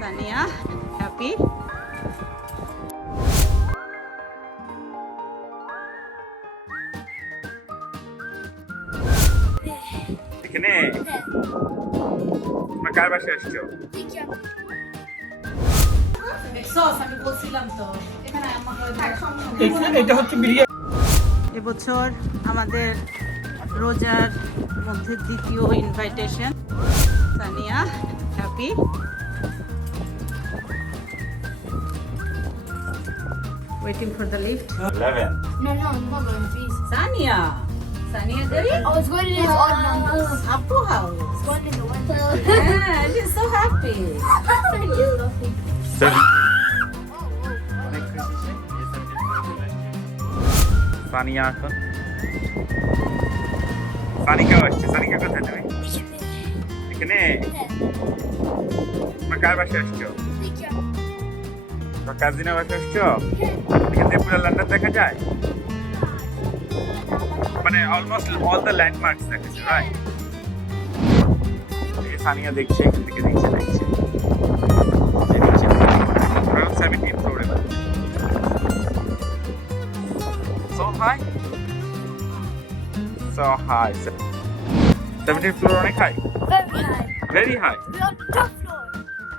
Sania happy এখানে? তোমরা কার বাসায় আসছো? এবছর আমাদের রোজার মধ্যে দ্বিতীয় invitation Sania happy Waiting for the lift eleven No, no, I'm not going, please. Sania Sania গরি I was going in his odd numbers. আপু house It's going in the window. হ্যাঁ she is so happy You're laughing. অনেক খুশি সে। সানিয়া এখন সানিকাও আসছে সানিকা কোথায় তুমি এখানে তোমরা কার বাসায় আসছো তোমরা কাজিনের বাসায় আসছো এখান পুরো লন্ডন দেখা যায় মানে অলমোস্ট অল দ্য ল্যান্ডমার্কস দেখা যায় রাইট সানিয়া দেখছে এখান থেকে দেখছে দেখছে সেভেন্টিন ফ্লোরে high. Seventeen floor অনেক high. Very high. Very high.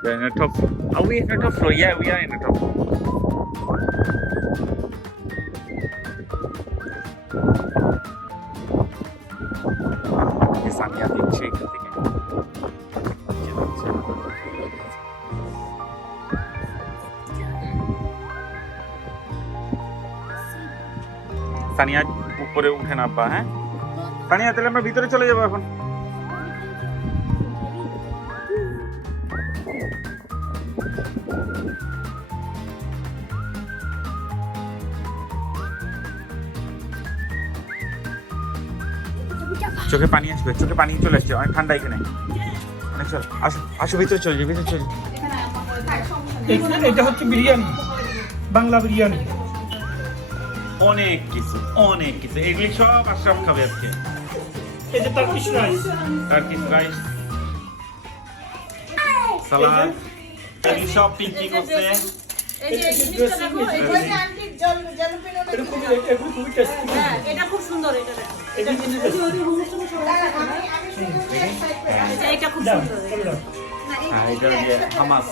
We're on the top floor. We're in the top floor. Are we in the top floor? Yeah, we are in the top floor. এই সানিয়া দেখছে এখান থেকে নিচে দেখছে। সানিয়া উপরে উঠে না পা হ্যাঁ সানিয়া তাহলে আমরা ভিতরে চলে যাবো এখন চোখে পানি আসবে চোখে পানি চলে আসছে অনেক ঠান্ডা এখানে। অনেক চল আসো আসো ভিতরে চলে যাও ভিতরে চলে। এটা- এটা হচ্ছে বিরিয়ানি বাংলা বিরিয়ানি। অনেক কিছু অনেক কিছু। এগুলি সব আশরাফ খাবে আজকে। এই যে Turkish rice Turkish rice salad. এগুলি সব করছে। এই এই এই এটা খুব সুন্দর এটা দেখো। এটা খুব সুন্দর এটা। হামাস।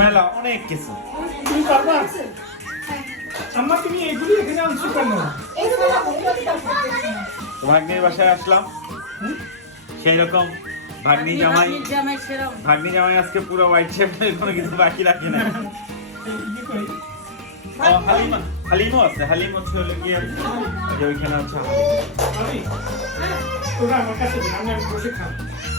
মেলা অনেক কিছু। তুমি পারবা? আম্মা তুমি এগুলি এখানে আনছো কেন? ভাগ্নির বাসায় আসলাম। সেই রকম ভাগ্নি জামাই জামাই ভাগ্নি জামাই আজকে পুরো হোয়াইট শেপ কোনো কিছু বাকি রাখে না। এই হালিমা হালিমও আছে। হালিম হচ্ছে হলো গিয়ে ওইখানে আছে হালিম। ওরা আমার কাছে আমি আমি বসে খাব।